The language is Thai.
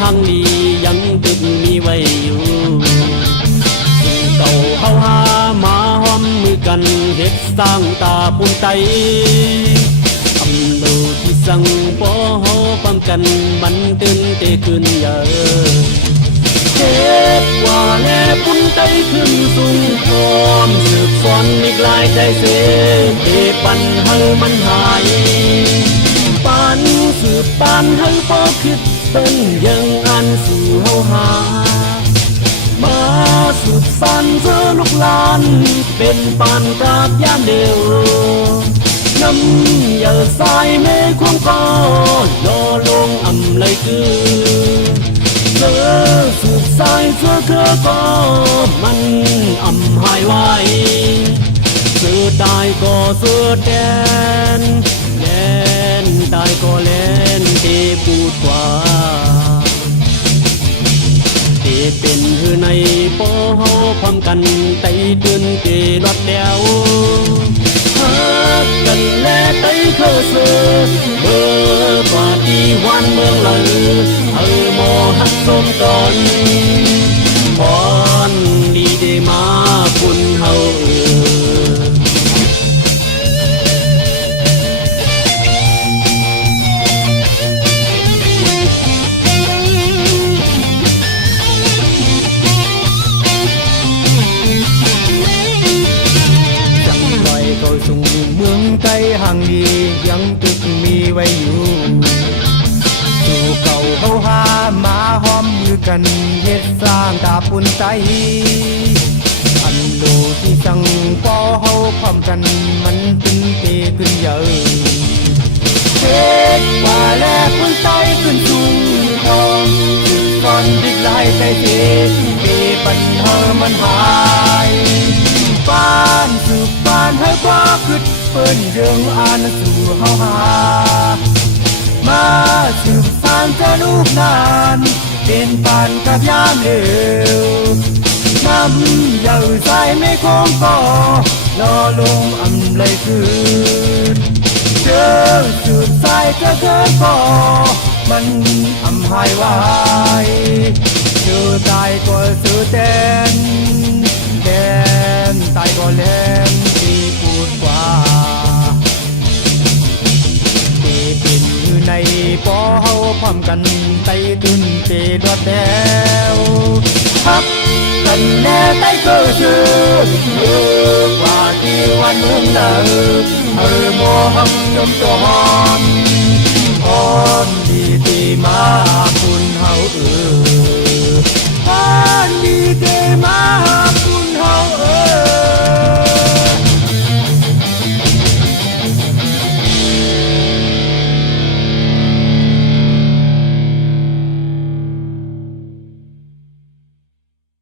หังลียังตึกมีไว้อยู่สู่เก่าเฮาหามาห้อมมือกันเฮ็ดสร้างตาปูนไตอำโลที่สั่งปอเฮาความกันมันตื่นเตขึ้นเยอะเฮ็ดว่าแลปุนไตขึ้นสูงพร้อมสืบสอนอีกหลายใจเสเทปันเฮามันหายปานสืบปานเฮาพอคิดเป็นยังอันสู่เฮาหามาสืบสานเจอลูกหลานเป็นปานกราบยามเดียวน้ำอย่าสายเมฆควงก็รอลงอำเลยคือเธอสืบสายเธอก็มันอำหายไว้เสือตายก็เสือแดนแดนตายก็แลนที่พูดกว่าที่เป็นหือในปอเฮาพร้อมกันไต่ตื่นเกรอดแล้วฮักกันแลไต่เข้าเสือเบอร์กว่าที่วันเมืองหลังโมหักสมตอนพรดีได้มาบุญเฮาจังลอยเข้าสู่เมืองไกลห่างดียังตึกมีไว้อยู่สู่เก่าเฮาหามาห้อมมือกันเฮ็ดสร้างตาปุนใจอันโลที่สั่งปอเฮาพร้อมกันมันตึงเตขึ้นเยอะเฮ็ดว่าแลปุนใจขึ้นสูงทองสุดก่อนดิกลายใจเสียเปปันเฮามันหายบ้านสืบบ้านให้บ่คิดเปิ้นเรื่องอ่านสู่เฮาหามาสืบสานจะลูกนานเป็นปานกับยามเร็วน้ำเยาใส่ไม่คงก็รอลงอำเลยคืนเจอสืบสายจะก็มันอำหายไว้เจอตายก็สือแดนแดนตายก็แลนที่พูดกว่าเป็นอยู่ในปอเฮาพร้อมกันไต่ตึนเตรอดแล้วฮักกันแน่ไต่ก็ชื่อกว่าที่วันเมืองเดิมโมหักจมตัวหอมพรดีที่มาคุณเฮาพรดีที่มา